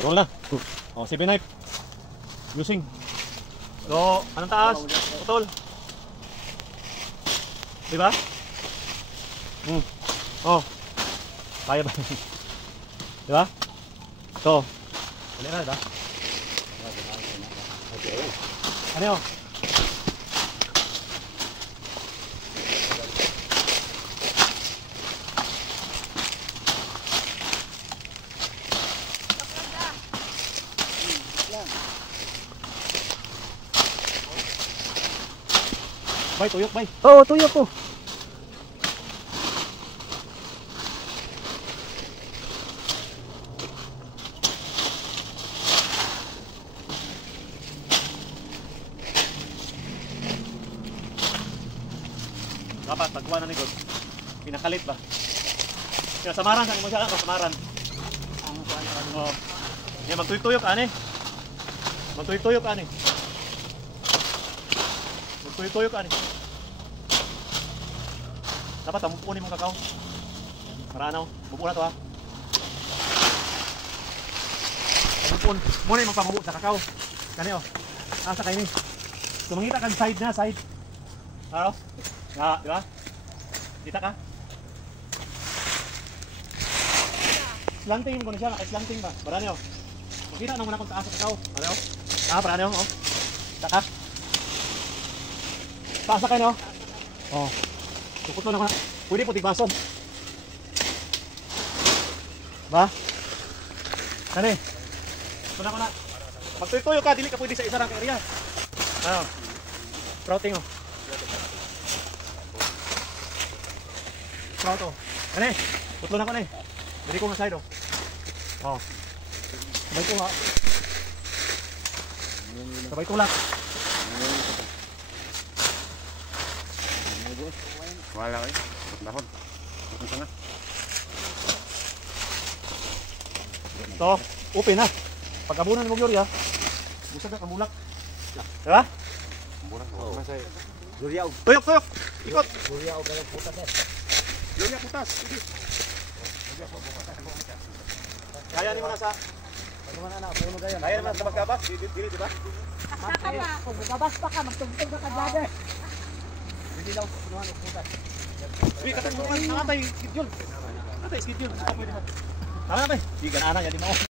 Roll na. Oh, 7 knife. Using. So, anong taas? Putol. Diba? Oh. Kaya ba? Diba? So. Uli na, diba? Ano yun? Bay, tuyok bay. Oo, tuyok ko. Dapat pagkuha na ni God. Pinakalit ba? Kaya samaran sa mo siya, samaran. Oh. Yeah, magtuyok-tuyok ani. Magtuyok-tuyok ani. Magtuyok-tuyok ani. Dapat tamupunin mong kakao. Para ano, bubuo na to ha. Tamupun. Muna yung magpamubuo sa kakao. Kani oh. Asa kayo ni. Sumangita kan side na, side. Ano? Nga, di ba? Kita ka? Slanting ko na siya, naka-slanting ba? Para niyo. Makita naman akong taas sa kakao. Para niyo. Para niyo, oh. Kita ka? Taas ka niyo. Oh. Sukuto na ko na. Pwede po tigbason. Ba? Kani? Kuna ko na. Magtuyo-tuyo ka, dili ka pwede sa isa lang ka area. Ano? Sprouting oh. Sprout oh. Kani? Putlo na ko na eh. Dili ko nga side oh. Oh. Sabay ko ha. Sabay ko lang. Wala kayo. Dahon. Ito na. So, open na. Pagkabunan mo Gloria, busag ka mulak. Diba? Murang ko. Masay. Gloria. Tuyok, tuyok. Ikot. Gloria o ganang putas eh. Gloria putas. Kaya ni mo na sa Ano man na, puno gayon. kaya naman sa magkabas, dili diba? Saka pa, kung gabas pa ka, magtugtog ka ka-gather. Hindi daw punuhan o putas. Uy, katang mo nangatay schedule. Nangatay schedule. Pwede mo. Tama na ba? Di ganana, yan di mo.